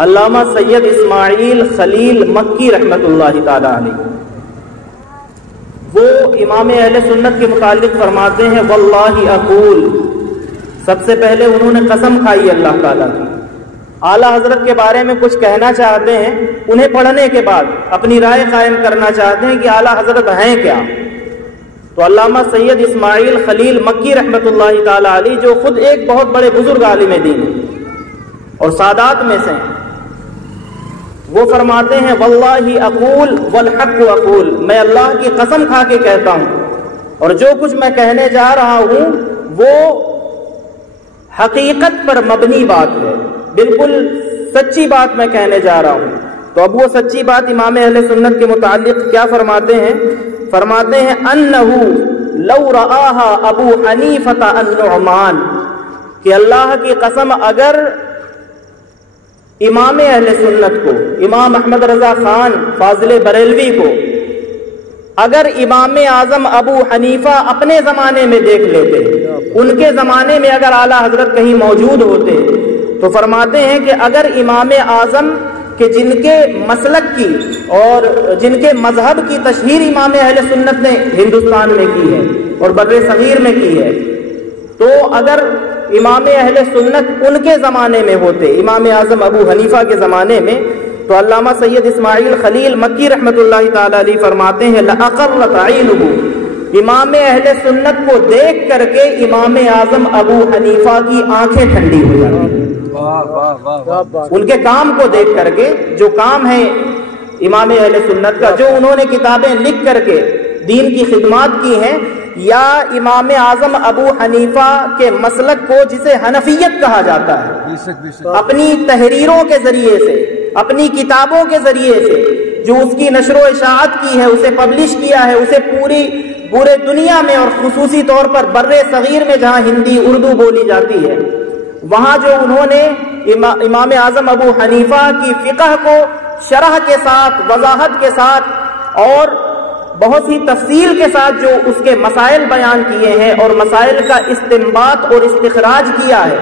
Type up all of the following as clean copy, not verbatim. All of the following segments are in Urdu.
علامہ سید اسماعیل خلیل مکی رحمۃ اللہ تعالی علیہ، وہ امام اہل سنت کے متعلق فرماتے ہیں واللہ اقول، سب سے پہلے انہوں نے قسم کھائی اللہ تعالیٰ کی، اعلیٰ حضرت کے بارے میں کچھ کہنا چاہتے ہیں، انہیں پڑھنے کے بعد اپنی رائے قائم کرنا چاہتے ہیں کہ اعلیٰ حضرت ہیں کیا، تو علامہ سید اسماعیل خلیل مکی رحمۃ اللہ تعالی علیہ، جو خود ایک بہت بڑے بزرگ عالم دین ہیں اور سادات میں سے ہیں، وہ فرماتے ہیں واللہ اقول والحق اقول، میں اللہ کی قسم کھا کے کہتا ہوں اور جو کچھ میں کہنے جا رہا ہوں وہ حقیقت پر مبنی بات ہے، بالکل سچی بات میں کہنے جا رہا ہوں۔ تو اب وہ سچی بات امام اہل سنت کے متعلق کیا فرماتے ہیں؟ فرماتے ہیں انہو لو رآہا ابو حنیفۃ النعمان، کہ اللہ کی قسم اگر امام اہل سنت کو، امام احمد رضا خان فاضل بریلوی کو، اگر امام اعظم ابو حنیفہ اپنے زمانے میں دیکھ لیتے، ان کے زمانے میں اگر اعلیٰ حضرت کہیں موجود ہوتے، تو فرماتے ہیں کہ اگر امام اعظم کہ جن کے مسلک کی اور جن کے مذہب کی تشہیر امام اہل سنت نے ہندوستان میں کی ہے اور بر صغیر میں کی ہے، تو اگر امام اہل سنت ان کے زمانے میں ہوتے، امام اعظم ابو حنیفہ کے زمانے میں، تو علامہ سید اسماعیل خلیل مکی رحمۃ اللہ تعالی علیہ فرماتے ہیں لأقرت عینہ، امام اہل سنت کو دیکھ کر کے امام اعظم ابو حنیفہ کی آنکھیں ٹھنڈی ہو جاتی، ان کے کام کو دیکھ کر کے، جو کام ہے امام اہل سنت کا، جو انہوں نے کتابیں لکھ کر کے دین کی خدمات کی ہیں، یا امام اعظم ابو حنیفہ کے مسلک کو جسے حنفیت کہا جاتا ہے، اپنی تحریروں کے ذریعے سے، اپنی کتابوں کے ذریعے سے جو اس کی نشر و اشاعت کی ہے، اسے پبلش کیا ہے، اسے پورے دنیا میں اور خصوصی طور پر بر صغیر میں جہاں ہندی اردو بولی جاتی ہے، وہاں جو انہوں نے امام اعظم ابو حنیفہ کی فقہ کو شرح کے ساتھ، وضاحت کے ساتھ اور بہت سی تفصیل کے ساتھ جو اس کے مسائل بیان کیے ہیں اور مسائل کا استنباط اور استخراج کیا ہے،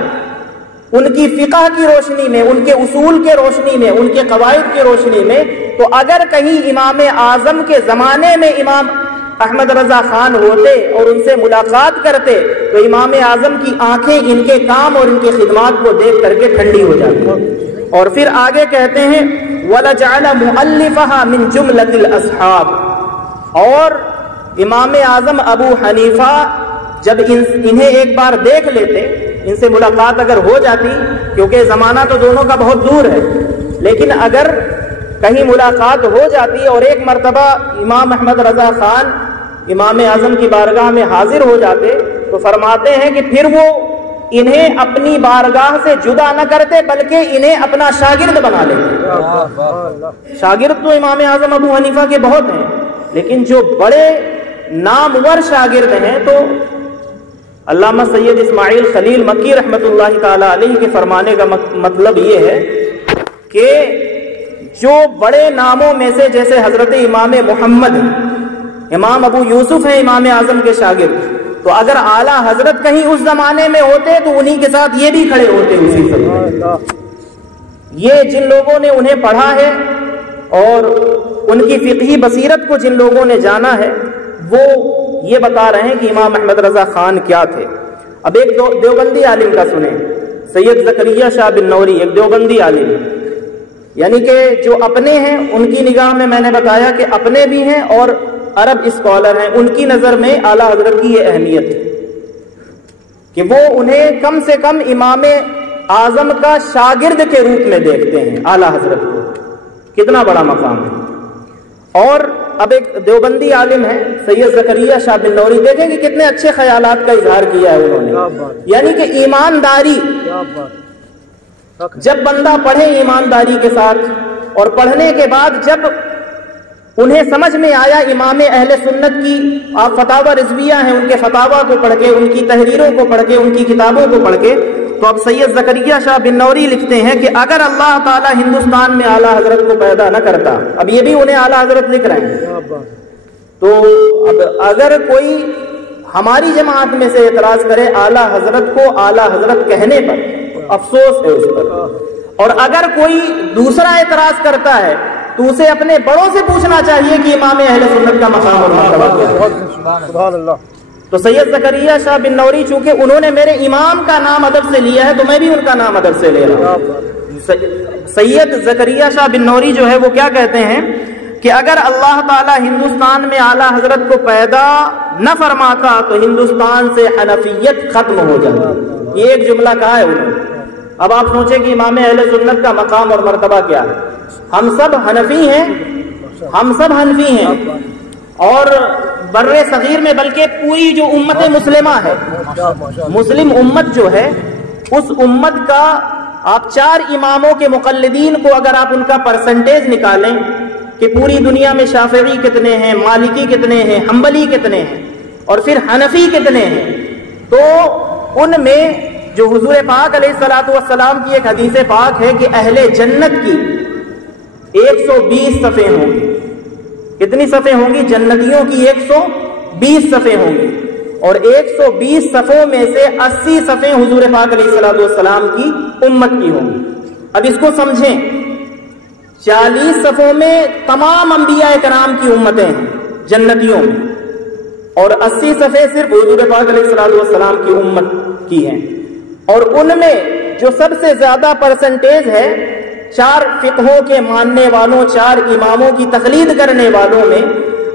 ان کی فقہ کی روشنی میں، ان کے اصول کے روشنی میں، ان کے قواعد کی روشنی میں، تو اگر کہیں امام اعظم کے زمانے میں امام احمد رضا خان ہوتے اور ان سے ملاقات کرتے، تو امام اعظم کی آنکھیں ان کے کام اور ان کی خدمات کو دیکھ کر کے ٹھنڈی ہو جاتی۔ اور پھر آگے کہتے ہیں وَلَجَعَلَ مُؤَلِّفَهَا مِن جُمْلَةِ الْأَصْحَابِ، اور امام اعظم ابو حنیفہ جب انہیں ایک بار دیکھ لیتے، ان سے ملاقات اگر ہو جاتی، کیونکہ زمانہ تو دونوں کا بہت دور ہے، لیکن اگر کہیں ملاقات ہو جاتی اور ایک مرتبہ امام احمد رضا خان امام اعظم کی بارگاہ میں حاضر ہو جاتے، تو فرماتے ہیں کہ پھر وہ انہیں اپنی بارگاہ سے جدا نہ کرتے بلکہ انہیں اپنا شاگرد بنا لیتے۔ شاگرد تو امام اعظم ابو حنیفہ کے بہت ہیں، لیکن جو بڑے نامور شاگرد ہیں تو علامہ سید اسماعیل خلیل مکی رحمۃ اللہ تعالی علیہ کے فرمانے کا مطلب یہ ہے کہ جو بڑے ناموں میں سے جیسے حضرت امام محمد ہیں، امام ابو یوسف ہیں امام اعظم کے شاگرد، تو اگر اعلیٰ حضرت کہیں اس زمانے میں ہوتے تو انہی کے ساتھ یہ بھی کھڑے ہوتے اسی طرح۔ یہ جن لوگوں نے انہیں پڑھا ہے اور ان کی فقہی بصیرت کو جن لوگوں نے جانا ہے، وہ یہ بتا رہے ہیں کہ امام احمد رضا خان کیا تھے۔ اب ایک دیوبندی عالم کا سنیں، سید زکریا شاہ بن نوری، ایک دیوبندی عالم، یعنی کہ جو اپنے ہیں ان کی نگاہ میں نے بتایا کہ اپنے بھی ہیں اور عرب اسکالر ہیں، ان کی نظر میں اعلیٰ حضرت کی یہ اہمیت ہے کہ وہ انہیں کم سے کم امام اعظم کا شاگرد کے روپ میں دیکھتے ہیں، اعلیٰ حضرت کو، کتنا بڑا مقام ہے۔ اور اب ایک دیوبندی عالم ہے سید زکریا شاہ بن نوری، دیکھیں کہ کتنے اچھے خیالات کا اظہار کیا ہے انہوں نے، یعنی کہ ایمانداری، جب بندہ پڑھے ایمانداری کے ساتھ، اور پڑھنے کے بعد جب انہیں سمجھ میں آیا امام اہل سنت کی، آپ فتاوی رضویہ ہیں، ان کے فتاوی کو پڑھ کے، ان کی تحریروں کو پڑھ کے، ان کی کتابوں کو پڑھ کے، تو اب سید زکریا شاہ بن نوری لکھتے ہیں کہ اگر اللہ تعالیٰ ہندوستان میں اعلیٰ حضرت کو پیدا نہ کرتا، اب یہ بھی انہیں اعلیٰ حضرت لکھ رہے ہیں، تو اب اگر کوئی ہماری جماعت میں سے اعتراض کرے اعلیٰ حضرت کو اعلیٰ حضرت کہنے پر، افسوس ہے اس پر، اور اگر کوئی دوسرا اعتراض کرتا ہے تو اسے اپنے بڑوں سے پوچھنا چاہیے کہ امام اہل سنت کا مقام اور مرتبہ کیا ہے۔ سبحان اللہ۔ تو سید زکریا شاہ بن نوری چونکہ انہوں نے میرے امام کا نام ادب سے لیا ہے تو میں بھی ان کا نام ادب سے لے رہا ہوں۔ سید زکریا شاہ بن نوری جو ہے وہ کیا کہتے ہیں کہ اگر اللہ تعالی ہندوستان میں اعلیٰ حضرت کو پیدا نہ فرماتا تو ہندوستان سے حنفیت ختم ہو جاتی۔ یہ ایک جملہ کہا ہے انہوں نے۔ اب آپ سوچیں کہ امام اہل سنت کا مقام اور مرتبہ کیا ہے۔ ہم سب حنفی ہیں، ہم سب حنفی ہیں، اور بر صغیر میں بلکہ پوری جو امت مسلمہ ہے، مسلم امت جو ہے، اس امت کا آپ 4 اماموں کے مقلدین کو اگر آپ ان کا پرسنٹیج نکالیں کہ پوری دنیا میں شافعی کتنے ہیں، مالکی کتنے ہیں، حنبلی کتنے ہیں، اور پھر حنفی کتنے ہیں، تو ان میں جو حضور پاک علیہ الصلوۃ والسلام کی ایک حدیث پاک ہے کہ اہل جنت کی 120 صفیں ہوں گی۔ کتنی صفیں ہوں گی؟ جنتیوں کی 120 صفیں ہوں گی، اور 120 صفوں میں سے 80 صفیں حضور پاک علیہ الصلوۃ والسلام کی امت کی ہوں گی۔ اب اس کو سمجھیں، 40 صفوں میں تمام انبیاء کرام کی امتیں ہیں جنتیوں میں، اور 80 صفیں صرف حضور پاک علیہ الصلوۃ والسلام کی امت کی ہیں۔ اور ان میں جو سب سے زیادہ پرسنٹیج ہے 4 فقہوں کے ماننے والوں، 4 اماموں کی تقلید کرنے والوں میں،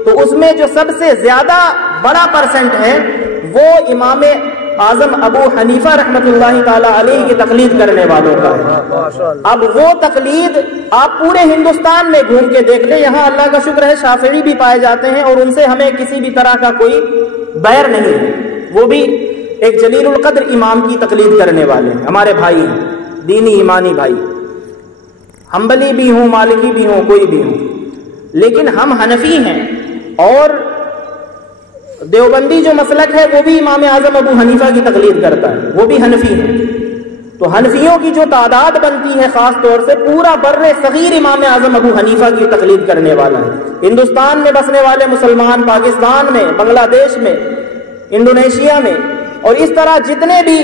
تو اس میں جو سب سے زیادہ بڑا پرسنٹ ہے وہ امام اعظم ابو حنیفہ رحمۃ اللہ تعالی علیہ کی تقلید کرنے والوں کا ہے۔ اب وہ تقلید آپ پورے ہندوستان میں گھوم کے دیکھ لیں، یہاں اللہ کا شکر ہے شافعی بھی پائے جاتے ہیں اور ان سے ہمیں کسی بھی طرح کا کوئی بیر نہیں ہے، وہ بھی ایک جلیل القدر امام کی تقلید کرنے والے ہیں، ہمارے بھائی ہیں، دینی ایمانی بھائی، حنبلی بھی ہوں، مالکی بھی ہوں، کوئی بھی ہوں، لیکن ہم حنفی ہیں، اور دیوبندی جو مسلک ہے وہ بھی امام اعظم ابو حنیفہ کی تقلید کرتا ہے، وہ بھی حنفی ہیں۔ تو حنفیوں کی جو تعداد بنتی ہے خاص طور سے پورا بر صغیر امام اعظم ابو حنیفہ کی تقلید کرنے والا ہے۔ ہندوستان میں بسنے والے مسلمان، پاکستان میں، بنگلہ دیش میں، انڈونیشیا میں، اور اس طرح جتنے بھی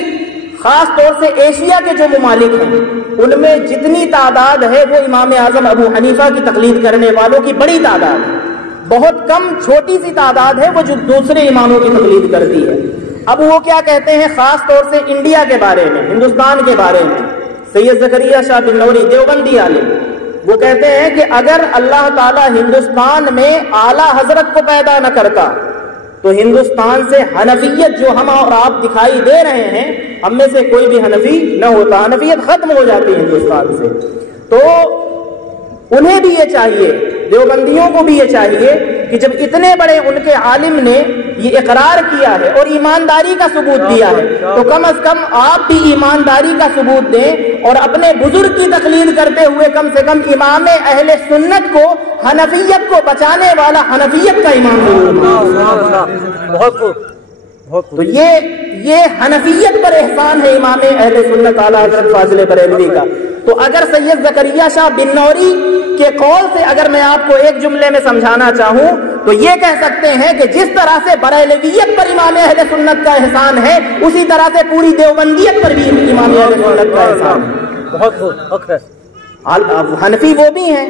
خاص طور سے ایشیا کے جو ممالک ہیں ان میں جتنی تعداد ہے وہ امام اعظم ابو حنیفہ کی تقلید کرنے والوں کی بڑی تعداد ہے۔ بہت کم چھوٹی سی تعداد ہے وہ جو دوسرے اماموں کی تقلید کرتی ہے۔ اب وہ کیا کہتے ہیں خاص طور سے انڈیا کے بارے میں، ہندوستان کے بارے میں، سید زکریا شاہ بن نوری دیوبندی عالم، وہ کہتے ہیں کہ اگر اللہ تعالی ہندوستان میں اعلیٰ حضرت کو پیدا نہ کرتا تو ہندوستان سے حنفیت جو ہم اور آپ دکھائی دے رہے ہیں، ہم میں سے کوئی بھی حنفی نہ ہوتا، حنفیت ختم ہو جاتی ہے ہندوستان سے۔ تو انہیں بھی یہ چاہیے، دیوبندیوں کو بھی یہ چاہیے کہ جب اتنے بڑے ان کے عالم نے یہ اقرار کیا ہے اور ایمانداری کا ثبوت دیا ہے تو کم از کم آپ بھی ایمانداری کا ثبوت دیں اور اپنے بزرگ کی تقلید کرتے ہوئے کم سے کم امام اہل سنت کو، حنفیت کو بچانے والا حنفیت کا امام ضرور۔ تو یہ حنفیت پر احسان ہے امام اہل سنت اعلیٰ حضرت فاضل بریلوی کا۔ تو اگر سید زکریا شاہ بن نوری کے قول سے اگر میں آپ کو ایک جملے میں سمجھانا چاہوں تو یہ کہہ سکتے ہیں کہ جس طرح سے بریلویت پر امام اہل سنت کا احسان ہے اسی طرح سے پوری دیوبندیت پر بھی امام اہل سنت کا احسان ہے۔ بہت ہے۔ حنفی وہ بھی ہیں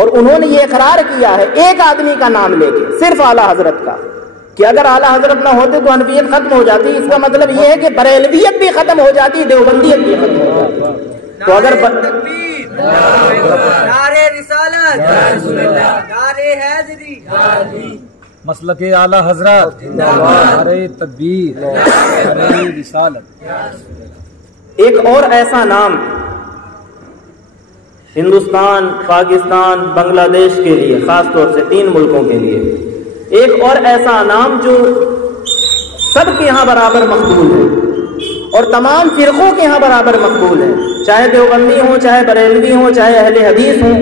اور انہوں نے یہ اقرار کیا ہے ایک آدمی کا نام لے کے، صرف اعلیٰ حضرت کا، کہ اگر اعلیٰ حضرت نہ ہوتے تو حنفیت ختم ہو جاتی۔ اس کا مطلب یہ ہے کہ بریلویت بھی ختم ہو جاتی، دیوبندیت بھی ختم ہو جاتی۔ تو اگر نعرے رسالت، نعرے حیدری، مسلک اعلیٰ حضرت، نعرے تکبیر، نعرے رسالت۔ ایک اور ایسا نام ہندوستان، پاکستان، بنگلہ دیش کے لیے، خاص طور سے 3 ملکوں کے لیے، ایک اور ایسا نام جو سب کے یہاں برابر مقبول ہے اور تمام فرقوں کے یہاں برابر مقبول ہے، چاہے دیوبندی ہوں، چاہے بریلوی ہوں، چاہے اہل حدیث ہوں،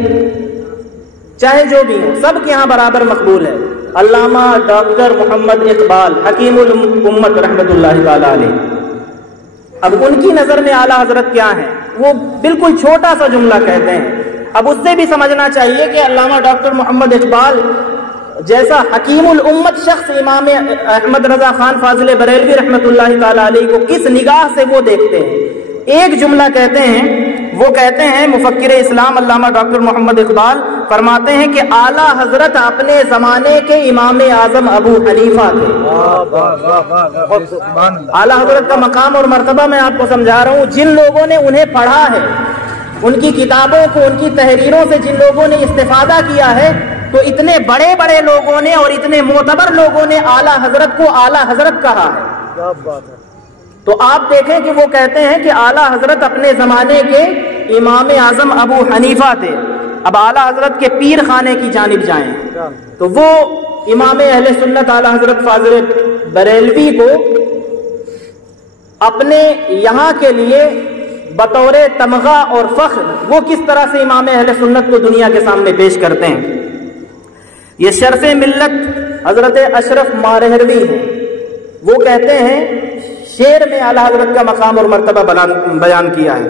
چاہے جو بھی ہوں، سب کے یہاں برابر مقبول ہے۔ علامہ ڈاکٹر محمد اقبال حکیم الامت رحمۃ اللہ تعالی علیہ، اب ان کی نظر میں اعلیٰ حضرت کیا ہیں؟ وہ بالکل چھوٹا سا جملہ کہتے ہیں۔ اب اس سے بھی سمجھنا چاہیے کہ علامہ ڈاکٹر محمد اقبال جیسا حکیم الامت شخص امام احمد رضا خان فاضل بریلوی رحمۃ اللہ تعالی علیہ کو کس نگاہ سے وہ دیکھتے ہیں۔ ایک جملہ کہتے ہیں وہ کہتے ہیں مفکر اسلام علامہ ڈاکٹر محمد اقبال فرماتے ہیں کہ اعلیٰ حضرت اپنے زمانے کے امام اعظم ابو حنیفہ تھے. اعلیٰ حضرت کا مقام اور مرتبہ میں آپ کو سمجھا رہا ہوں. جن لوگوں نے انہیں پڑھا ہے، ان کی کتابوں کو، ان کی تحریروں سے جن لوگوں نے استفادہ کیا ہے، تو اتنے بڑے بڑے لوگوں نے اور اتنے معتبر لوگوں نے اعلیٰ حضرت کو اعلیٰ حضرت کہا ہے. تو آپ دیکھیں کہ وہ کہتے ہیں کہ اعلیٰ حضرت اپنے زمانے کے امام اعظم ابو حنیفہ تھے. اب اعلیٰ حضرت کے پیر خانے کی جانب جائیں تو وہ امام اہل سنت اعلیٰ حضرت فاضل بریلوی کو اپنے یہاں کے لیے بطور تمغہ اور فخر وہ کس طرح سے امام اہل سنت کو دنیا کے سامنے پیش کرتے ہیں. یہ شرف ملت حضرت اشرف مارہروی ہیں. وہ کہتے ہیں، شعر میں اعلیٰ حضرت کا مقام اور مرتبہ بیان کیا ہے.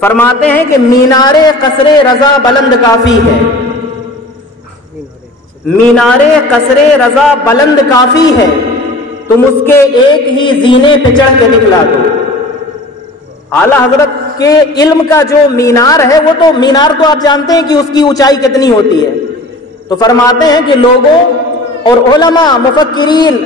فرماتے ہیں کہ مینار قصر رضا بلند کافی ہے، مینار قصر رضا بلند کافی ہے، تم اس کے ایک ہی زینے پہ چڑھ کے دکھلا دو. اعلیٰ حضرت کے علم کا جو مینار ہے، وہ تو مینار تو آپ جانتے ہیں کہ اس کی اونچائی کتنی ہوتی ہے. تو فرماتے ہیں کہ لوگوں اور علماء مفکرین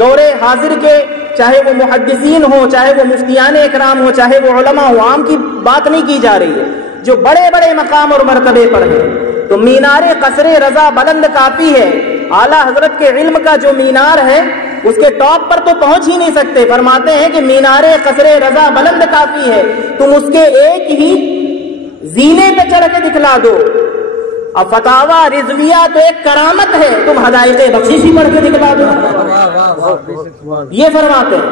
دور حاضر کے، چاہے وہ محدثین ہوں، چاہے وہ مفتیان اکرام ہوں، چاہے وہ علماء ہوں، عام کی بات نہیں کی جا رہی ہے، جو بڑے بڑے مقام اور مرتبے پر ہیں، تو مینار قصر رضا بلند کافی ہے. اعلیٰ حضرت کے علم کا جو مینار ہے اس کے ٹاپ پر تو پہنچ ہی نہیں سکتے. فرماتے ہیں کہ مینار قصر رضا بلند کافی ہے، تم اس کے ایک ہی زینے پہ چڑھ کے دکھلا دو. اب فتاوی رضویہ تو ایک کرامت ہے، تم حدائق بخششی پڑھ کے دکھلا دو. یہ فرماتے ہیں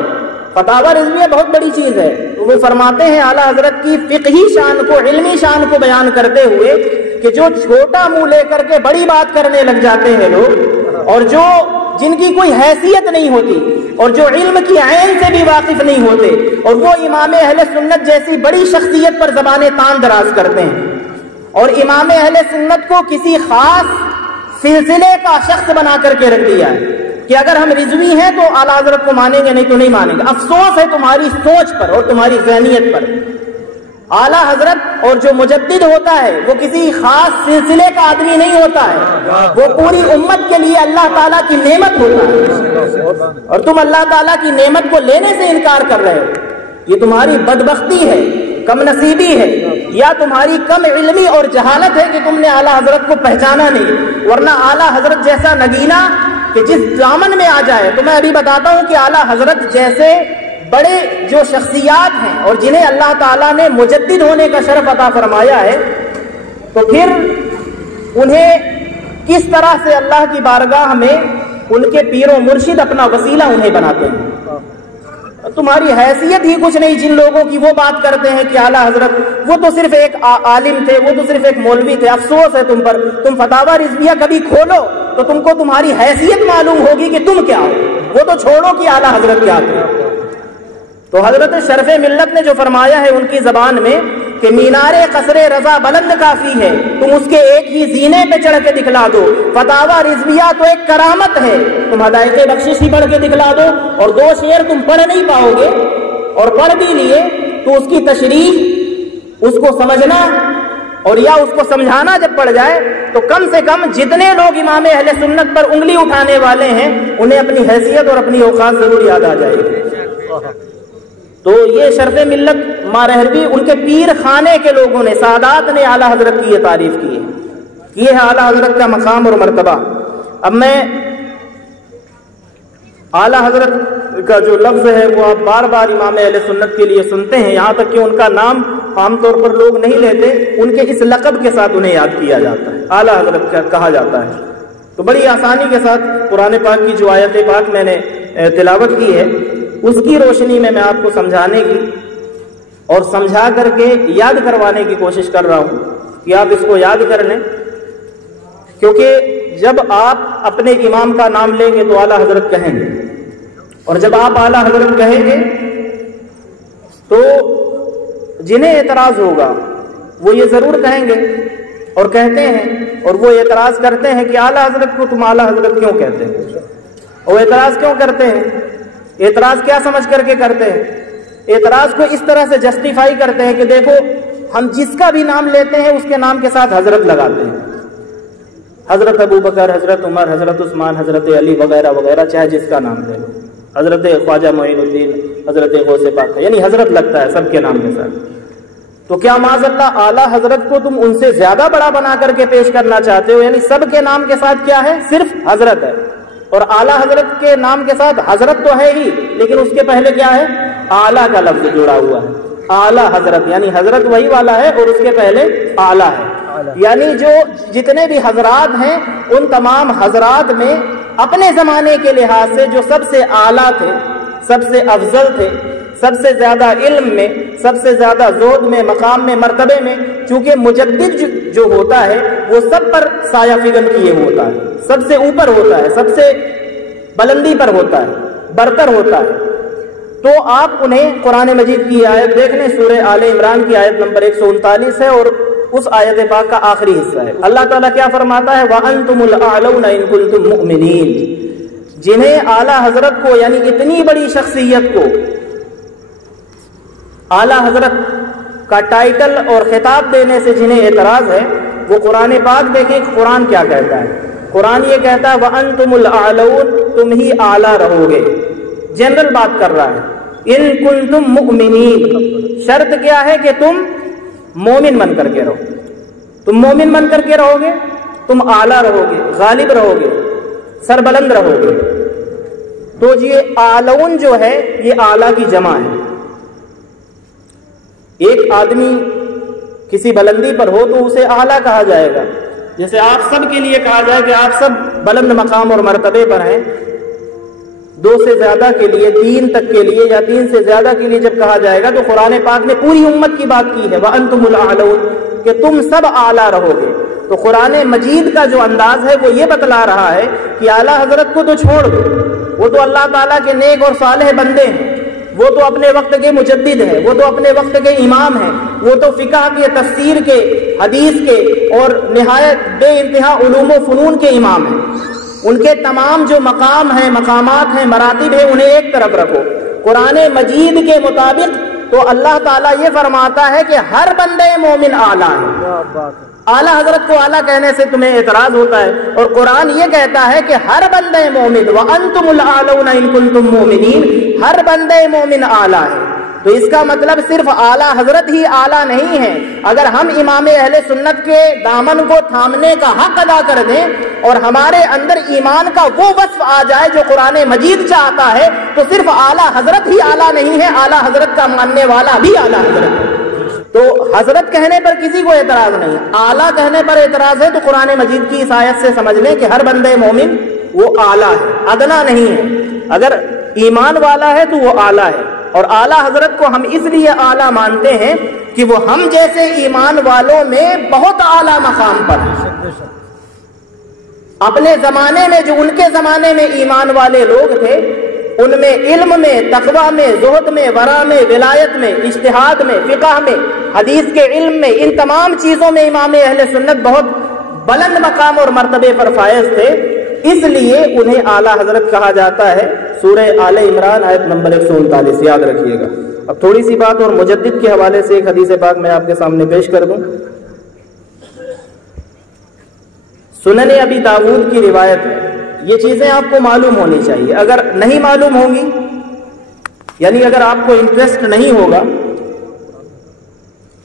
فتاوی رضویہ بہت بڑی چیز ہے. وہ فرماتے ہیں اعلیٰ حضرت کی فقہی شان کو، علمی شان کو بیان کرتے ہوئے کہ جو چھوٹا منہ لے کر کے بڑی بات کرنے لگ جاتے ہیں لوگ، اور جو جن کی کوئی حیثیت نہیں ہوتی اور جو علم کی عین سے بھی واقف نہیں ہوتے، اور وہ امام اہل سنت جیسی بڑی شخصیت پر زبان تان دراز کرتے ہیں، اور امام اہل سنت کو کسی خاص سلسلے کا شخص بنا کر کے رکھ دیا ہے کہ اگر ہم رضوی ہیں تو اعلیٰ حضرت کو مانیں گے، نہیں تو نہیں مانیں گے. افسوس ہے تمہاری سوچ پر اور تمہاری ذہنیت پر. اعلیٰ حضرت اور جو مجدد ہوتا ہے وہ کسی خاص سلسلے کا آدمی نہیں ہوتا ہے، وہ پوری امت کے لیے اللہ تعالیٰ کی نعمت ہوتا ہے. اور تم اللہ تعالیٰ کی نعمت کو لینے سے انکار کر رہے ہو. یہ تمہاری بدبختی ہے، کم نصیبی ہے، یا تمہاری کم علمی اور جہالت ہے کہ تم نے اعلیٰ حضرت کو پہچانا نہیں. ورنہ اعلیٰ حضرت جیسا نگینا کہ جس دامن میں آ جائے، تو میں ابھی بتاتا ہوں کہ اعلیٰ حضرت جیسے بڑے جو شخصیات ہیں اور جنہیں اللہ تعالیٰ نے مجدد ہونے کا شرف عطا فرمایا ہے، تو پھر انہیں کس طرح سے اللہ کی بارگاہ میں ان کے پیر و مرشد اپنا وسیلہ انہیں بناتے ہیں. تمہاری حیثیت ہی کچھ نہیں جن لوگوں کی وہ بات کرتے ہیں کہ اعلیٰ حضرت وہ تو صرف ایک عالم تھے، وہ تو صرف ایک مولوی تھے. افسوس ہے تم پر. تم فتاوی رضویہ کبھی کھولو تو تم کو تمہاری حیثیت معلوم ہوگی کہ تم کیا ہو. وہ تو چھوڑو کہ اعلیٰ حضرت کیا تھے. تو حضرت شرف ملت نے جو فرمایا ہے ان کی زبان میں کہ مینار قصر رضا بلند کافی ہے، تم اس کے ایک ہی زینے پہ چڑھ کے دکھلا دو. فتاوی رضویہ تو ایک کرامت ہے، تم حدائق بخششی پڑھ کے دکھلا دو. اور دو شعر تم پڑھ نہیں پاؤ گے، اور پڑھ بھی لیے تو اس کی تشریح، اس کو سمجھنا اور یا اس کو سمجھانا جب پڑ جائے تو کم سے کم جتنے لوگ امام اہل سنت پر انگلی اٹھانے والے ہیں انہیں اپنی حیثیت اور اپنی اوقات ضرور یاد آ جائے گی. تو یہ شرف ملت مارہروی ان کے پیر خانے کے لوگوں نے، سادات نے اعلیٰ حضرت کی یہ تعریف کی ہے. یہ ہے اعلیٰ حضرت کا مقام اور مرتبہ. اب میں اعلیٰ حضرت کا جو لفظ ہے وہ آپ بار بار امام اہل سنت کے لیے سنتے ہیں، یہاں تک کہ ان کا نام عام طور پر لوگ نہیں لیتے، ان کے اس لقب کے ساتھ انہیں یاد کیا جاتا ہے، اعلیٰ حضرت کہا جاتا ہے. تو بڑی آسانی کے ساتھ قرآن پاک کی جو آیت پاک میں نے تلاوت کی ہے اس کی روشنی میں آپ کو سمجھانے کی اور سمجھا کر کے یاد کروانے کی کوشش کر رہا ہوں کہ آپ اس کو یاد کر لیں. کیونکہ جب آپ اپنے امام کا نام لیں گے تو اعلیٰ حضرت کہیں گے، اور جب آپ اعلیٰ حضرت کہیں گے تو جنہیں اعتراض ہوگا وہ یہ ضرور کہیں گے اور کہتے ہیں، اور وہ اعتراض کرتے ہیں کہ اعلیٰ حضرت کو تم اعلیٰ حضرت کیوں کہتے ہیں؟ اور اعتراض کیوں کرتے ہیں؟ اعتراض کیا سمجھ کر کے کرتے ہیں؟ اعتراض کو اس طرح سے جسٹیفائی کرتے ہیں کہ دیکھو ہم جس کا بھی نام لیتے ہیں اس کے نام کے ساتھ حضرت لگاتے ہیں. حضرت ابو بکر، حضرت عمر، حضرت عثمان، حضرت علی وغیرہ وغیرہ، چاہے جس کا نام لے لو، حضرت خواجہ معین الدین، حضرت غوث پاک، یعنی حضرت لگتا ہے سب کے نام کے ساتھ. تو کیا معاذ اللہ اعلیٰ حضرت کو تم ان سے زیادہ بڑا بنا کر کے پیش کرنا چاہتے ہو؟ یعنی سب کے نام کے ساتھ کیا ہے؟ صرف حضرت ہے. اور اعلیٰ حضرت کے نام کے ساتھ حضرت تو ہے ہی، لیکن اس کے پہلے کیا ہے؟ اعلیٰ کا لفظ جڑا ہوا ہے. اعلیٰ حضرت یعنی حضرت وہی والا ہے اور اس کے پہلے اعلیٰ ہے. یعنی جو جتنے بھی حضرات ہیں ان تمام حضرات میں اپنے زمانے کے لحاظ سے جو سب سے اعلیٰ تھے، سب سے افضل تھے، سب سے زیادہ علم میں، سب سے زیادہ زہد میں، مقام میں، مرتبے میں، چونکہ مجدد جو ہوتا ہے وہ سب پر سایہ فگن کیے ہوتا ہے، سب سے اوپر ہوتا ہے، سب سے بلندی پر ہوتا ہے، برتر ہوتا ہے. تو آپ انہیں قرآن مجید کی آیت دیکھ لیں، سورہ آل عمران کی آیت نمبر 139 ہے اور اس آیت پاک کا آخری حصہ ہے. اللہ تعالیٰ کیا فرماتا ہے؟ وَأَنْتُمُ الْأَعْلَوْنَ إِن كُنتُم مُؤْمِنِينَ. جنہیں اعلیٰ حضرت کو یعنی اتنی بڑی شخصیت کو اعلیٰ حضرت کا ٹائٹل اور خطاب دینے سے جنہیں اعتراض ہے، وہ قرآن پاک دیکھیں قرآن کیا کہتا ہے. قرآن یہ کہتا ہے وَأَنْتُمُ الْأَعْلَوْنَ، تم ہی اعلیٰ رہو گے. جنرل بات کر رہا ہے. ان کنتم مؤمنین، شرط کیا ہے کہ تم مومن بن کر کے رہو. تم مومن بن کر کے رہو گے، تم اعلیٰ رہو گے، غالب رہو گے، سربلند رہو گے. تو یہ اعلون جو ہے یہ اعلیٰ کی جمع ہے. ایک آدمی کسی بلندی پر ہو تو اسے اعلیٰ کہا جائے گا. جیسے آپ سب کے لیے کہا جائے کہ آپ سب بلند مقام اور مرتبے پر ہیں. 2 سے زیادہ کے لیے، 3 تک کے لیے یا 3 سے زیادہ کے لیے جب کہا جائے گا تو قرآن پاک نے پوری امت کی بات کی ہے وَأَنْتُمُ الْأَعْلَوْنَ، کہ تم سب اعلیٰ رہو گے. تو قرآن مجید کا جو انداز ہے وہ یہ بتلا رہا ہے کہ اعلیٰ حضرت کو تو چھوڑ دو، وہ تو اللہ تعالیٰ کے نیک اور صالح بندے ہیں، وہ تو اپنے وقت کے مجدد ہیں، وہ تو اپنے وقت کے امام ہیں، وہ تو فقہ کے، تفسیر کے، حدیث کے اور نہایت بے انتہا علوم و فنون کے امام ہیں. ان کے تمام جو مقام ہیں، مقامات ہیں، مراتب ہیں، انہیں ایک طرف رکھو. قرآن مجید کے مطابق تو اللہ تعالیٰ یہ فرماتا ہے کہ ہر بندے مومن اعلیٰ ہے. اعلیٰ حضرت کو اعلیٰ کہنے سے تمہیں اعتراض ہوتا ہے، اور قرآن یہ کہتا ہے کہ ہر بندے مومن وَأَنْتُمُ الْأَعْلَوْنَ إِن كُنتُم مُؤْمِنِينَ، ہر بندے مومن اعلیٰ ہے. تو اس کا مطلب صرف اعلیٰ حضرت ہی اعلیٰ نہیں ہے. اگر ہم امام اہل سنت کے دامن کو تھامنے کا حق ادا کر دیں اور ہمارے اندر ایمان کا وہ وصف آ جائے جو قرآن مجید چاہتا ہے، تو صرف اعلیٰ حضرت ہی اعلیٰ نہیں ہے، اعلیٰ حضرت کا ماننے والا بھی اعلیٰ حضرت ہے. تو حضرت کہنے پر کسی کو اعتراض نہیں، اعلیٰ کہنے پر اعتراض ہے. تو قرآن مجید کی اس آیت سے سمجھ لیں کہ ہر بندے مومن وہ اعلیٰ ہے، ادنا نہیں ہے. اگر ایمان والا ہے تو وہ اعلیٰ ہے. اور اعلیٰ حضرت کو ہم اس لیے اعلیٰ مانتے ہیں کہ وہ ہم جیسے ایمان والوں میں بہت اعلیٰ مقام پر ہیں. اپنے زمانے میں جو ان کے زمانے میں ایمان والے لوگ تھے، ان میں علم میں، تقوی میں، زہد میں، ورع میں، ولایت میں، اجتہاد میں، فقہ میں، حدیث کے علم میں، ان تمام چیزوں میں امام اہل سنت بہت بلند مقام اور مرتبے پر فائز تھے. اس لیے انہیں اعلیٰ حضرت کہا جاتا ہے. سورہ آل عمران آیت نمبر 139 یاد رکھیے گا. اب تھوڑی سی بات اور مجدد کے حوالے سے ایک حدیث پاک میں آپ کے سامنے پیش کر دوں. سنن ابی داؤد کی روایت ہے. یہ چیزیں آپ کو معلوم ہونی چاہیے. اگر نہیں معلوم ہوں گی، یعنی اگر آپ کو انٹرسٹ نہیں ہوگا،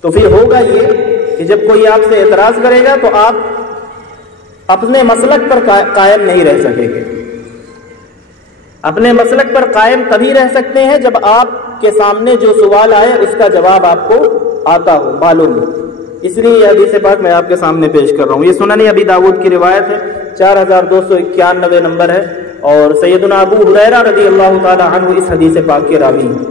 تو پھر ہوگا یہ کہ جب کوئی آپ سے اعتراض کرے گا تو آپ اپنے مسلک پر قائم نہیں رہ سکیں گے. اپنے مسلک پر قائم تبھی رہ سکتے ہیں جب آپ کے سامنے جو سوال آئے اس کا جواب آپ کو آتا ہو، معلوم ہو. اس لیے یہ حدیث پاک میں آپ کے سامنے پیش کر رہا ہوں. یہ سنن ابی داؤد کی روایت ہے، 4291 نمبر ہے، اور سیدنا ابو ہریرہ رضی اللہ تعالی عنہ اس حدیث پاک کے راوی ہیں.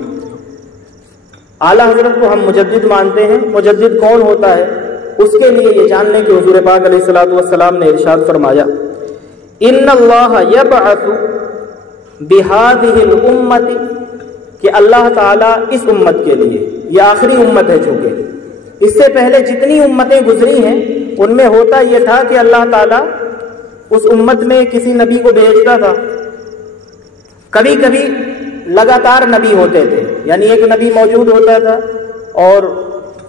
اعلیٰ حضرت کو ہم مجدد مانتے ہیں. مجدد کون ہوتا ہے؟ اس کے لیے یہ جان لیں کہ حضور پاک علیہ الصلوۃ والسلام نے ارشاد فرمایا ان اللہ یبعث بهذه الامه، کہ اللہ تعالیٰ اس امت کے لیے، یہ آخری امت ہے چونکہ اس سے پہلے جتنی امتیں گزری ہیں ان میں ہوتا یہ تھا کہ اللہ تعالیٰ اس امت میں کسی نبی کو بھیجتا تھا. کبھی کبھی لگاتار نبی ہوتے تھے، یعنی ایک نبی موجود ہوتا تھا اور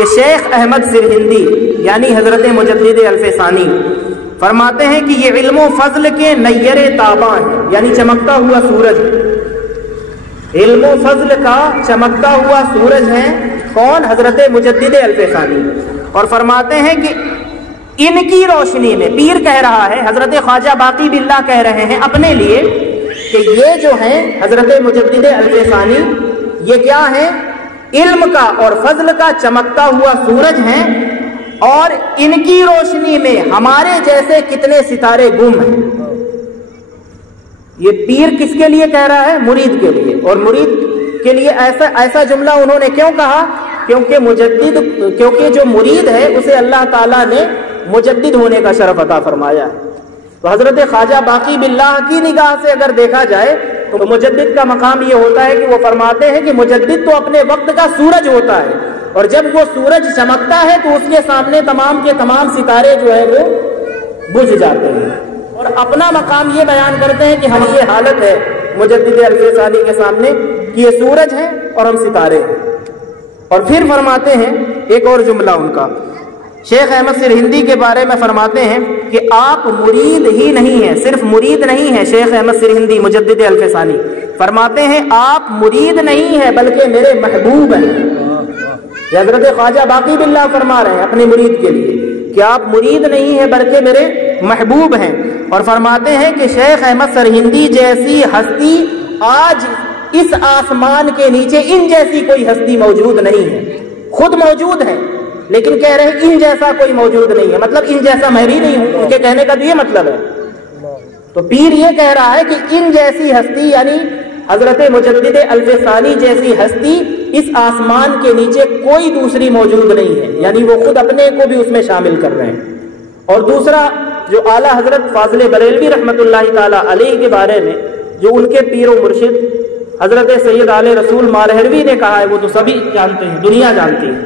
کہ شیخ احمد سرہندی یعنی حضرت مجدد الفسانی فرماتے ہیں کہ یہ علم و فضل کے نیر تاباں ہیں، یعنی چمکتا ہوا سورج، علم و فضل کا چمکتا ہوا سورج ہیں کون؟ حضرت مجدد الفسانی. اور فرماتے ہیں کہ ان کی روشنی میں، پیر کہہ رہا ہے، حضرت خواجہ باقی باللہ کہہ رہے ہیں اپنے لیے کہ یہ جو ہیں حضرت مجدد الفسانی یہ کیا ہیں؟ علم کا اور فضل کا چمکتا ہوا سورج ہیں، اور ان کی روشنی میں ہمارے جیسے کتنے ستارے گم ہیں. یہ پیر کس کے لیے کہہ رہا ہے؟ مرید کے لیے. اور مرید کے لیے ایسا جملہ انہوں نے کیوں کہا؟ کیونکہ جو مرید ہے اسے اللہ تعالیٰ نے مجدد ہونے کا شرف عطا فرمایا ہے. تو حضرت خواجہ باقی باللہ کی نگاہ سے اگر دیکھا جائے تو مجدد کا مقام یہ ہوتا ہے کہ وہ فرماتے ہیں کہ مجدد تو اپنے وقت کا سورج ہوتا ہے، اور جب وہ سورج چمکتا ہے تو اس کے سامنے تمام کے تمام ستارے جو ہے وہ بجھ جاتے ہیں. اور اپنا مقام یہ بیان کرتے ہیں کہ ہم یہ حالت ہے مجدد الفسانی کے سامنے کہ یہ سورج ہے اور ہم ستارے ہیں. اور پھر فرماتے ہیں ایک اور جملہ ان کا، شیخ احمد سرہندی کے بارے میں فرماتے ہیں کہ آپ مرید ہی نہیں ہیں، صرف مرید نہیں ہیں. شیخ احمد سرہندی مجدد الفسانی فرماتے ہیں آپ مرید نہیں ہیں بلکہ میرے محبوب ہیں. یہ حضرت خواجہ باقی باللہ فرما رہے ہیں اپنے مرید کے لیے کہ آپ مرید نہیں ہیں بلکہ میرے محبوب ہیں. اور فرماتے ہیں کہ شیخ احمد سرہندی جیسی ہستی آج اس آسمان کے نیچے ان جیسی کوئی ہستی موجود نہیں ہے. خود موجود ہے لیکن کہہ رہے ہیں ان جیسا کوئی موجود نہیں ہے، مطلب ان جیسا میں بھی نہیں ہوں. ان کے کہنے کا تو یہ مطلب ہے. تو پیر یہ کہہ رہا ہے کہ ان جیسی ہستی یعنی حضرت مجدد الفسانی جیسی ہستی اس آسمان کے نیچے کوئی دوسری موجود نہیں ہے، یعنی وہ خود اپنے کو بھی اس میں شامل کر رہے ہیں. اور دوسرا جو اعلیٰ حضرت فاضل بریلوی رحمۃ اللہ تعالی علیہ کے بارے میں جو ان کے پیر و مرشد حضرت سید آل رسول مارہروی نے کہا ہے وہ تو سبھی جانتے ہیں، دنیا جانتی ہے.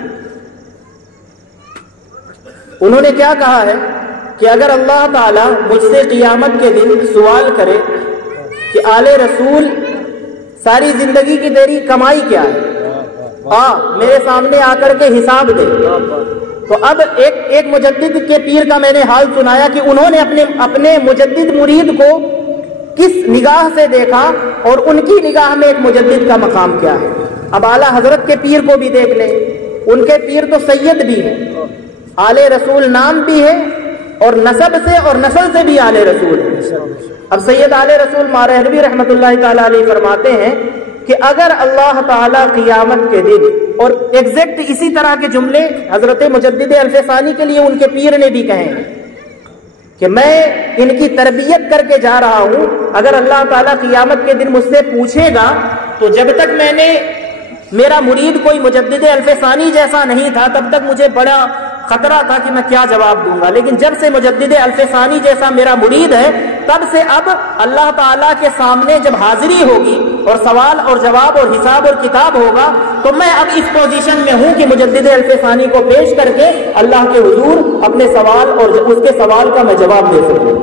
انہوں نے کیا کہا ہے کہ اگر اللہ تعالیٰ مجھ سے قیامت کے دن سوال کرے کہ آل رسول ساری زندگی کی تیری کمائی کیا ہے، میرے سامنے آ کر کے حساب دے. تو اب ایک مجدد کے پیر کا میں نے حال سنایا کہ انہوں نے اپنے مجدد مرید کو کس نگاہ سے دیکھا اور ان کی نگاہ میں ایک مجدد کا مقام کیا ہے. اب اعلیٰ حضرت کے پیر کو بھی دیکھ لیں، ان کے پیر تو سید بھی ہیں، آل رسول نام بھی ہے اور نسب سے اور نسل سے بھی آل رسول ہے. اب سید آل رسول مارہروی رحمۃ اللہ تعالی علیہ فرماتے ہیں کہ اگر اللہ تعالیٰ قیامت کے دن، اور ایگزیکٹ اسی طرح کے جملے حضرت مجدد الفسانی کے لیے ان کے پیر نے بھی کہے ہیں کہ میں ان کی تربیت کر کے جا رہا ہوں، اگر اللہ تعالیٰ قیامت کے دن مجھ سے پوچھے گا تو جب تک میرا مرید کوئی مجدد الفسانی جیسا نہیں تھا تب تک مجھے بڑا خطرہ تھا کہ میں کیا جواب دوں گا، لیکن جب سے مجدد الفسانی جیسا میرا مرید ہے تب سے اب اللہ تعالیٰ کے سامنے جب حاضری ہوگی اور سوال اور جواب اور حساب اور کتاب ہوگا تو میں اب اس پوزیشن میں ہوں کہ مجدد الفسانی کو پیش کر کے اللہ کے حضور اپنے سوال اور اس کے سوال کا میں جواب دے سکوں.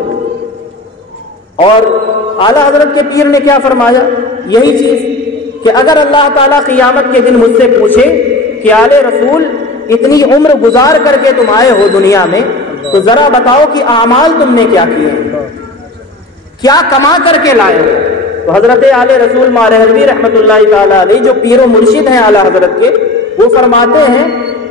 اور اعلیٰ حضرت کے پیر نے کیا فرمایا؟ یہی چیز کہ اگر اللہ تعالیٰ قیامت کے دن مجھ سے پوچھے کہ آل رسول اتنی عمر گزار کر کے تم آئے ہو دنیا میں تو ذرا بتاؤ کہ اعمال تم نے کیا کیے، کیا کما کر کے لائے ہو. تو حضرت آل رسول مارہروی رحمۃ اللہ تعالی علیہ جو پیر و مرشد ہیں اعلیٰ حضرت کے، وہ فرماتے ہیں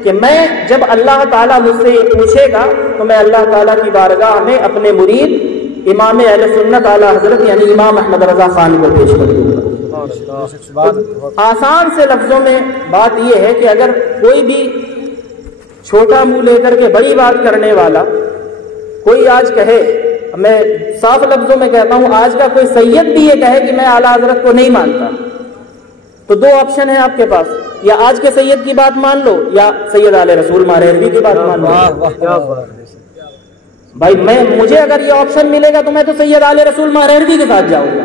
کہ میں جب اللہ تعالیٰ مجھ سے یہ پوچھے گا تو میں اللہ تعالیٰ کی بارگاہ میں اپنے مرید امام اہل سنت اعلیٰ حضرت یعنی امام احمد رضا خان کو پیش کر دوں گا. آسان سے لفظوں میں بات یہ ہے کہ اگر کوئی بھی چھوٹا منہ لے کر کے بڑی بات کرنے والا کوئی آج کہے، میں صاف لفظوں میں کہتا ہوں، آج کا کوئی سید بھی یہ کہے کہ میں اعلیٰ حضرت کو نہیں مانتا، تو دو آپشن ہیں آپ کے پاس، یا آج کے سید کی بات مان لو یا سید آل رسول مارہروی کی بات مان لو. بھائی مجھے اگر یہ آپشن ملے گا تو میں تو سید آل رسول مارہروی کے ساتھ جاؤں گا.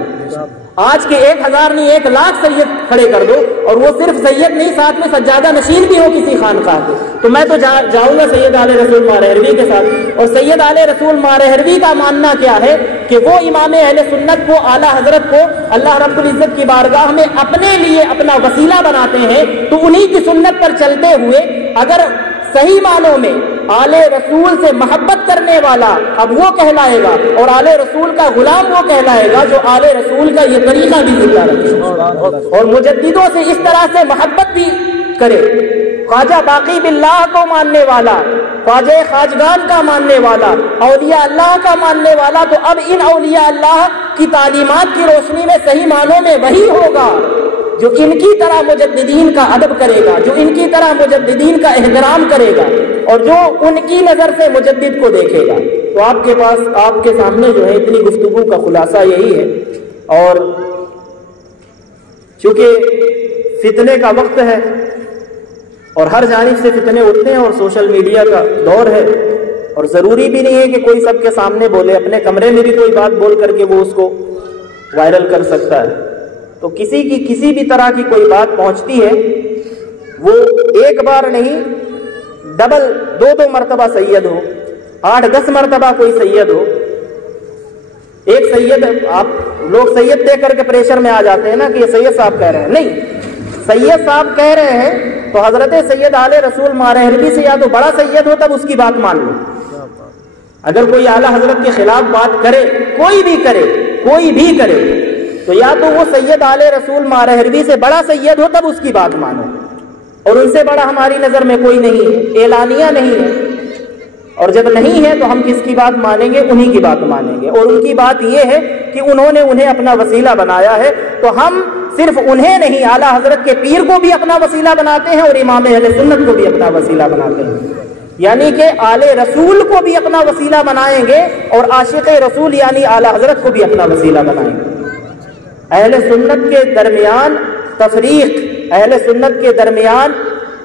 آج کے 1000 نہیں 1,00,000 سید کھڑے کر دو اور وہ صرف سید نہیں ساتھ میں سجادہ نشین بھی ہو کسی خانقاہ کے، تو میں تو جاؤں گا سید آل رسول مارہروی کے ساتھ۔ اور سید آل رسول مارہروی کا ماننا کیا ہے کہ وہ امام اہل سنت کو، اعلیٰ حضرت کو اللہ رب العزت کی بارگاہ میں اپنے لیے اپنا وسیلہ بناتے ہیں، تو انہی کی سنت پر چلتے ہوئے اگر صحیح معنوں میں آل رسول سے محبت کرنے والا اب وہ کہلائے گا، اور آل رسول کا غلام وہ کہلائے گا جو آل رسول کا یہ طریقہ بھی زندہ رکھے اور مجددوں سے اس طرح سے محبت بھی کرے۔ خواجہ باقی باللہ کو ماننے والا، خواجہ خواجگان کا ماننے والا، اولیاء اللہ کا ماننے والا، تو اب ان اولیاء اللہ کی تعلیمات کی روشنی میں صحیح معنوں میں وہی ہوگا جو ان کی طرح مجددین کا ادب کرے گا، جو ان کی طرح مجددین کا احترام کرے گا، اور جو ان کی نظر سے مجدد کو دیکھے گا۔ تو آپ کے پاس، آپ کے سامنے جو ہے اتنی گفتگو کا خلاصہ یہی ہے، اور چونکہ فتنے کا وقت ہے اور ہر جانب سے فتنے اٹھتے ہیں اور سوشل میڈیا کا دور ہے، اور ضروری بھی نہیں ہے کہ کوئی سب کے سامنے بولے، اپنے کمرے میں بھی کوئی بات بول کر کے وہ اس کو وائرل کر سکتا ہے۔ تو کسی کی کسی بھی طرح کی کوئی بات پہنچتی ہے، وہ ایک بار نہیں ڈبل 2 مرتبہ سید ہو، 8-10 مرتبہ کوئی سید ہو۔ ایک سید، آپ لوگ سید دے کر کے پریشر میں آ جاتے ہیں نا کہ یہ سید صاحب کہہ رہے ہیں، نہیں، سید صاحب کہہ رہے ہیں تو حضرت سید آل رسول مارہروی سے یا تو بڑا سید ہو تب اس کی بات مان لو۔ اگر کوئی اعلیٰ حضرت کے خلاف بات کرے، کوئی بھی کرے، تو یا تو وہ سید آل رسول مارہروی سے بڑا سید ہو تب اس کی بات مانو، اور ان سے بڑا ہماری نظر میں کوئی نہیں ہے، اعلانیہ نہیں ہے، اور جب نہیں ہے تو ہم کس کی بات مانیں گے؟ انہی کی بات مانیں گے، اور ان کی بات یہ ہے کہ انہوں نے انہیں اپنا وسیلہ بنایا ہے، تو ہم صرف انہیں نہیں، اعلیٰ حضرت کے پیر کو بھی اپنا وسیلہ بناتے ہیں اور امام اہل سنت کو بھی اپنا وسیلہ بناتے ہیں، یعنی کہ آل رسول کو بھی اپنا وسیلہ بنائیں گے اور عاشق رسول یعنی اعلیٰ حضرت کو بھی اپنا وسیلہ بنائیں گے۔ اہل سنت کے درمیان تفریق، اہل سنت کے درمیان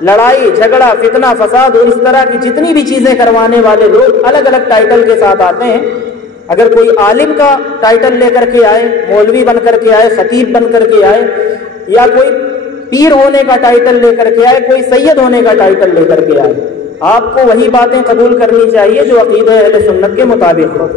لڑائی جھگڑا فتنہ فساد اور اس طرح کی جتنی بھی چیزیں کروانے والے لوگ الگ الگ ٹائٹل کے ساتھ آتے ہیں۔ اگر کوئی عالم کا ٹائٹل لے کر کے آئے، مولوی بن کر کے آئے، خطیب بن کر کے آئے، یا کوئی پیر ہونے کا ٹائٹل لے کر کے آئے، کوئی سید ہونے کا ٹائٹل لے کر کے آئے، آپ کو وہی باتیں قبول کرنی چاہیے جو عقیدہ اہل سنت کے مطابق ہو،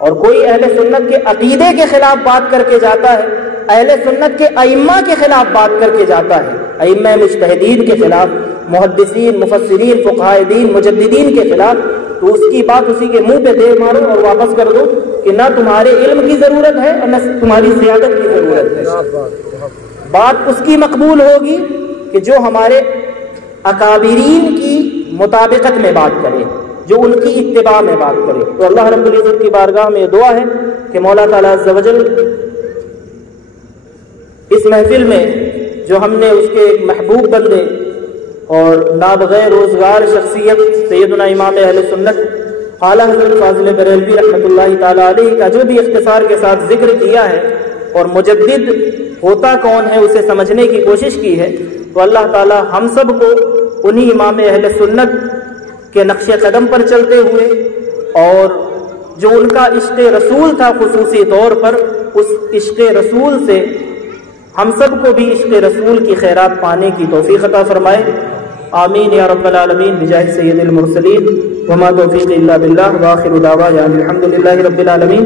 اور کوئی اہل سنت کے عقیدے کے خلاف بات کر کے جاتا ہے، اہل سنت کے ائمہ کے خلاف بات کر کے جاتا ہے، ائمہ مجتہدین کے خلاف، محدثین، مفسرین، فقہاء دین، مجددین کے خلاف، تو اس کی بات اسی کے منہ پہ دے مارو اور واپس کر دو کہ نہ تمہارے علم کی ضرورت ہے اور نہ تمہاری سیادت کی ضرورت ہے۔ بات اس کی مقبول ہوگی کہ جو ہمارے اکابرین کی مطابقت میں بات کرے، جو ان کی اتباع میں بات کرے۔ تو اللہ رب العزت کی بارگاہ میں یہ دعا ہے کہ مولا تعالیٰ عز و جل اس محفل میں جو ہم نے اس کے ایک محبوب بندے اور نابغیر روزگار شخصیت سیدنا امام اہل سنت اعلیٰ حضرت فاضل بریلوی رحمۃ اللہ تعالیٰ علیہ کا جو بھی اختصار کے ساتھ ذکر کیا ہے اور مجدد ہوتا کون ہے اسے سمجھنے کی کوشش کی ہے، تو اللہ تعالیٰ ہم سب کو انہی امام اہل سنت کے نقش قدم پر چلتے ہوئے اور جو ان کا عشق رسول تھا خصوصی طور پر، اس عشق رسول سے ہم سب کو بھی عشق رسول کی خیرات پانے کی توفیق عطا فرمائے۔ آمین یا رب العالمین بجاہ سید المرسلین وما توفیق الا باللہ وآخر دعوانا الحمد للہ رب العالمین۔